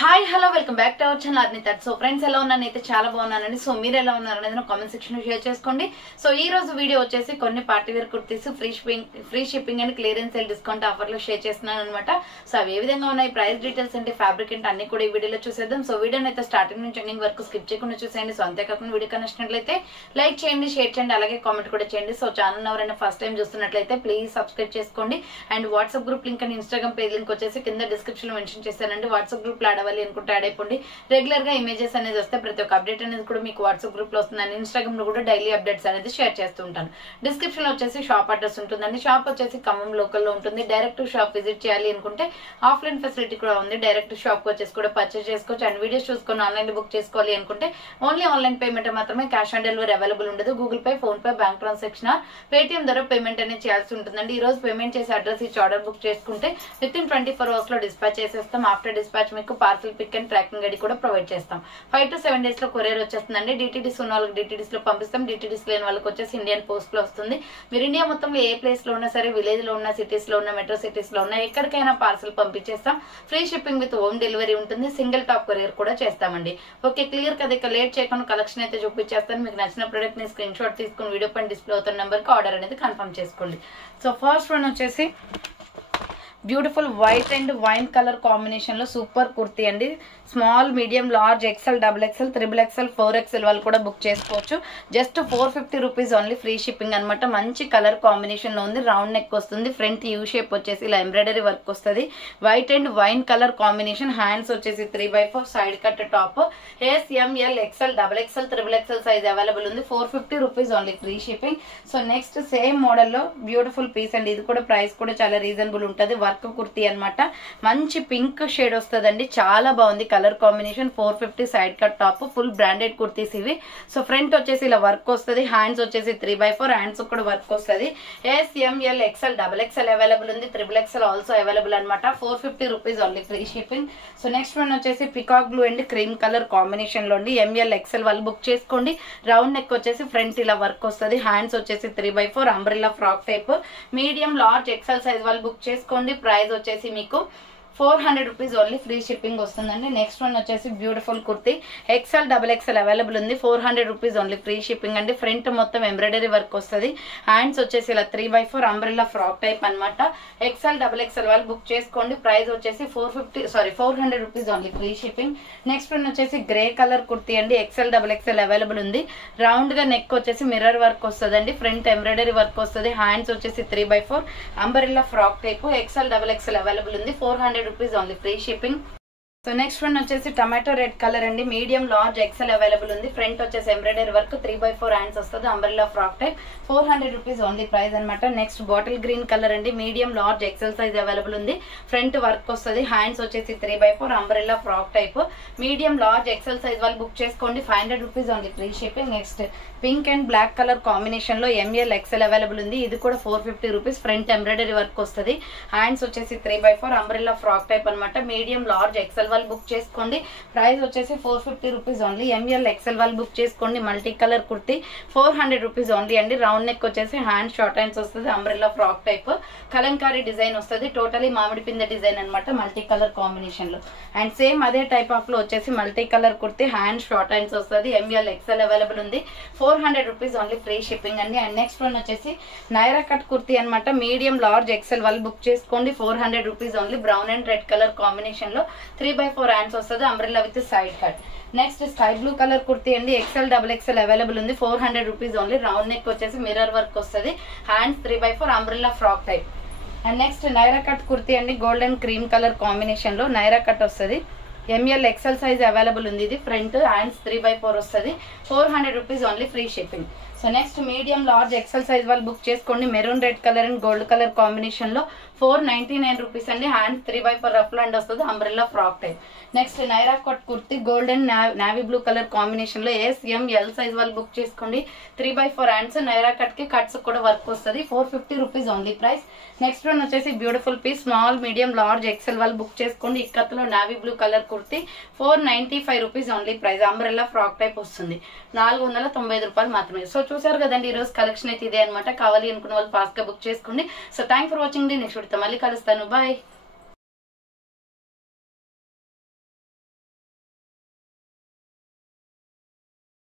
Hi hello welcome back to our channel అర్నితట్. So friends ఎలా ఉన్నాను అయితే చాలా బాగున్నానండి. సో మీరు ఎలా ఉన్నారు అనేది నా కామెంట్ సెక్షన్ లో షేర్ చేసుకోండి. సో ఈ రోజు వీడియో వచ్చేసి కొన్ని party wear kurtis free shipping and clearance sale discount offer లో షేర్ చేస్తున్నాను అనమాట. సో అవి ఏ విధంగా ఉన్నాయి, ప్రైస్ డీటెయిల్స్ అంటే ఫ్యాబ్రిక్ అంటే అన్ని కూడా ఈ వీడియోలో చూసేద్దాం. సో వీడియోని అయితే స్టార్టింగ్ నుంచి ఎండింగ్ వరకు స్కిప్ చేయకుండా చూసేయండి. సో అంతేకాకుండా వీడియో కనెక్ట్లయితే లైక్ చేయండి, షేర్ చేయండి, అలాగే కామెంట్ కూడా చేయండి. సో ఛానల్ ఎవరైనా ఫస్ట్ టైం చూస్తున్నట్లయితే ప్లీజ్ సబ్స్క్రైబ్ చేసుకోండి. And WhatsApp group link and Instagram page link వచ్చేసి కింద డిస్క్రిప్షన్ లో మెన్షన్ చేశానండి. వాట్సాప్ గ్రూప్ లో అడవాలి అనుకుంటే యాడ్ అయిపోండి. రెగ్యులర్ గా ఇమేజెస్ అనేది వస్తే ప్రతి ఒక్క అప్డేట్ అనేది కూడా మీకు వాట్సాప్ గ్రూప్ లో వస్తుందండి. ఇన్స్టాగ్రామ్ లో కూడా డైలీ అప్డేట్స్ అనేది షేర్ చేస్తూ ఉంటాను. డిస్క్రిప్షన్ లో వచ్చేసి షాప్ అడ్రస్ ఉంటుందండి. షాప్ వచ్చేసి ఖమ్మం లోకల్ లో ఉంటుంది. డైరెక్ట్ షాప్ విజిట్ చేయాలి అనుకుంటే ఆఫ్లైన్ ఫెసిలిటీ కూడా ఉంది. డైరెక్ట్ షాప్ వచ్చేసి కూడా పర్చేస్ చేసుకోవచ్చు. అండ్ వీడియోస్ చూసుకొని ఆన్లైన్ బుక్ చేసుకోవాలి అనుకుంటే ఓన్లీ ఆన్లైన్ పేమెంట్ మాత్రమే, క్యాష్ ఆన్ డెలివరీ అవైలబుల్ ఉండదు. Google Pay, PhonePe, bank transaction, Paytm ద్వారా పేమెంట్ అనేది చేయాల్సి ఉంటుందండి. ఈ రోజు పేమెంట్ చేసి అడ్రస్ ఇచ్చి ఆర్డర్ బుక్ చేసుకుంటే విత్ ఇన్ 24 hours లో డిస్పాచ్ చేసేస్తాం. ఆఫ్టర్ డిస్పాచ్ మీకు parcel pick and tracking ID కూడా ప్రొవైడ్ చేస్తాం. 5 to 7 days లో కొరియర్ వచ్చేస్తుందండి. డిటిడిస్ ఉన్న వాళ్ళకి డిటిడిస్ లో పంపిస్తాం. డిటిడిస్ లేని వాళ్ళకి వచ్చేసి ఇండియన్ పోస్ట్ లో వస్తుంది. మీరు ఇండియా మొత్తంలో ఏ ప్లేస్ లో ఉన్నా సరే, విలేజ్ లో ఉన్న, సిటీస్ లో ఉన్న, మెట్రో సిటీస్ లో ఉన్న ఎక్కడికైనా పార్సల్ పంపించేస్తాం. Free shipping with home delivery ఉంటుంది. సింగిల్ టాప్ కొరియర్ కూడా చేస్తామండి. ఓకే, క్లియర్ కదా. ఇక లేట్ చేయకుండా కలెక్షన్ అయితే చూపించేస్తాను. మీకు నచ్చిన ప్రొడక్ట్ ని స్క్రీన్ షాట్ తీసుకుని వీడియో పైన డిస్ప్లే అవుతున్న నెంబర్ కి ఆర్డర్ అనేది కన్ఫర్మ్ చేసుకోండి. సో ఫస్ట్ వన్ వచ్చేసి beautiful white and wine colour combination లో సూపర్ కుర్తీ అండి. Small, medium, large, XL, double XL, 3XL, 4XL వాళ్ళు కూడా బుక్ చేసుకోవచ్చు. Just 450 rupees only, free shipping అనమాట. మంచి కలర్ కాంబినేషన్ లో ఉంది. రౌండ్ నెక్ వస్తుంది. ఫ్రంట్ యూ షేప్ వచ్చేసి ఇలా ఎంబ్రాయిడరీ వర్క్ వస్తుంది. White and wine colour combination. Hands వచ్చేసి 3x4 side cut top. SML, XL, XXL, 3XL size available ఉంది. 450 rupees only, free shipping. So next same model లో beautiful piece అండి. ఇది కూడా price కూడా చాలా రీజనబుల్ ఉంటుంది. వర్క్ కుర్తీ అనమాట. మంచి పింక్ షేడ్ వస్తుందండి. చాలా బాగుంది colour combination. 450 side cut top. Full branded kurtis ఇవి. సో ఫ్రంట్ వచ్చేసి ఇలా వర్క్ వస్తుంది. హ్యాండ్స్ వచ్చేసి 3x4 హ్యాండ్స్ కూడా వర్క్ వస్తుంది. SML, XL, XXL అవైలబుల్ ఉంది. 3XL ఆల్సో అవైలబుల్ అనమాట. 450 rupees only, free shipping. So next one వచ్చేసి peacock blue and cream colour combination లో అండి. ML, XL వాళ్ళు బుక్ చేసుకోండి. రౌండ్ నెక్ వచ్చేసి ఫ్రంట్ ఇలా వర్క్ వస్తుంది. హ్యాండ్స్ వచ్చేసి 3x4 umbrella frock type. Medium, large, XL size వాళ్ళు బుక్ చేసుకోండి. ప్రైస్ వచ్చేసి మీకు 400 రూపీస్ ఓన్లీ, ఫ్రీ షిప్పింగ్ వస్తుందండి. నెక్స్ట్ వన్ వచ్చేసి beautiful kurti. XL, XXL available ఉంది. 400 రూపీస్ ఓన్లీ, ఫ్రీ షిప్పింగ్ అండి. ఫ్రంట్ మొత్తం ఎంబ్రాయిడరీ వర్క్ వస్తుంది. హ్యాండ్స్ వచ్చేసి ఇలా 3x4 అంబ్రెల్లా ఫ్రాక్ టైప్ అనమాట. XL, XXL వాళ్ళు బుక్ చేసుకోండి. ప్రైస్ వచ్చేసి 400 rupees only, free shipping. Next one వచ్చేసి గ్రే కలర్ కుర్తీ అండి. XL, XXL అవైలబుల్ ఉంది. రౌండ్ గా నెక్ వచ్చేసి మిర్రర్ వర్క్ వస్తుంది. ఫ్రంట్ ఎంబ్రాయిడరీ వర్క్ వస్తుంది. హ్యాండ్స్ వచ్చేసి 3x4 umbrella frock type. XL, XXL available ఉంది. 400 rupees only, free shipping. So next one వచ్చేసి టమాటో రెడ్ కలర్ అండి. మీడియం, లార్జ్, XL అవైలబుల్ ఉంది. ఫ్రంట్ వచ్చేసి ఎంబ్రాయిడరీ వర్క్, 3x4 హ్యాండ్స్ వస్తుంది. Umbrella frock type. 400 rupees only, price అనమాట. Next bottle green colour అండి. Medium, large, XL size available ఉంది. Front work వస్తుంది. Hands వచ్చేసి 3x4 umbrella frock type. Medium, large, XL size వాళ్ళు book చేసుకోండి. 500 rupees only, free shipping. Next pink and black colour combination లో ML, XL available ఉంది. ఇది కూడా 450 రూపీస్. ఫ్రంట్ ఎంబ్రాయిడరీ వర్క్ వస్తుంది. హ్యాండ్స్ వచ్చేసి 3x4 అంబ్రెల్లా ఫ్రాక్ టైప్ అనమాట. Medium, large, XL వాళ్ళు బుక్ చేసుకోండి. ప్రైస్ వచ్చేసి 450 రూపీస్ ఓన్లీ. ML, XL వాళ్ళు బుక్ చేసుకోండి. Multi colour kurti 400 rupees only అండి. రౌండ్ నెక్ వచ్చేసి హ్యాండ్ షార్ట్ హ్యాండ్స్ వస్తుంది. Umbrella frock type. Kalamkari design వస్తుంది. టోటలీ మామిడి పిందె డిజైన్ అనమాట. మల్టీ కలర్ కాంబినేషన్ లో. అండ్ సేమ్ అదే టైప్ ఆఫ్ లో వచ్చేసి multi colour kurti, hand short hands వస్తుంది. ML, XL అవైలబుల్ ఉంది. 400 రూపీస్ ఓన్లీ, ఫ్రీ షిప్పింగ్ అండి. అండ్ నెక్స్ట్ వన్ వచ్చేసి నైరా కట్ కుర్తి అనమాట. మీడియం, లార్జ్, XL వాళ్ళు బుక్ చేసుకోండి. 400 rupees only. Brown and red colour combination లో 3x4 హ్యాండ్స్ వస్తుంది. Umbrella with side cut. Next sky blue colour kurti అండి. XL, XXL available ఉంది. 400 rupees only. Round neck వచ్చేసి mirror work వస్తుంది. Hands 3x4 umbrella frock type. And next Naira cut kurti అండి. Golden cream colour combination లో Naira cut వస్తుంది. ML, XL size available ఉంది. ఇది front hands 3x4 వస్తుంది. 400 rupees only, free shipping. So next medium, large, XL size వాళ్ళు book చేసుకోండి. Maroon red colour and gold colour combination లో 499 rupees అండి. Hand 3x4 ruff hand వస్తుంది. Umbrella frock type. Next Naira cut kurti gold and navy blue colour combination లో SML size వాళ్ళు book చేసుకోండి. 3x4 hands. Naira cut కి cuts కూడా work వస్తుంది. 450 rupees only, price. Next one వచ్చేసి beautiful piece. Small, medium, large, XL వాళ్ళు book చేసుకోండి. ఇక్కత్లో navy blue colour kurti 495 rupees only, price. Umbrella frock type వస్తుంది. 495 రూపాయలు మాత్రమే. సో చూసారు కదండి, ఈ రోజు కలెక్షన్ అయితే ఇదే అనమాట. కావాలి అనుకున్న వాళ్ళు ఫాస్ట్ గా బుక్ చేసుకోండి. So thank for watching. Next వీడియోతో మళ్ళీ కలుస్తాను. బాయ్.